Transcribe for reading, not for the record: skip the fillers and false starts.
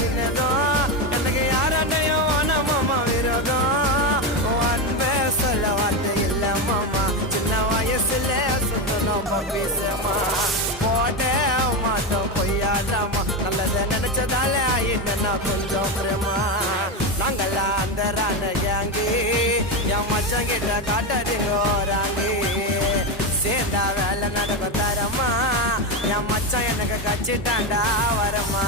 சின்னதும் எனக்கு யாரண்டையும் மாமா விரோதம் அன்பே சொல்ல வார்த்தை இல்ல மாமா சின்ன வயசுல சுத்தணும் பப்பீசமா போட்டே மாட்டோம் பொய்யாதாமா நல்லதை நினைச்சதால ஆயிட்டா கொஞ்சம் பிரமா நாங்களா அந்த ராண கேங்கு என் மச்சம் கிட்ட காட்டாதீங்க ராங்கி சேர்ந்தா வேலை நடக்கும் தரமா என் மச்சான் எனக்கு கச்சிட்டாண்டா வரமா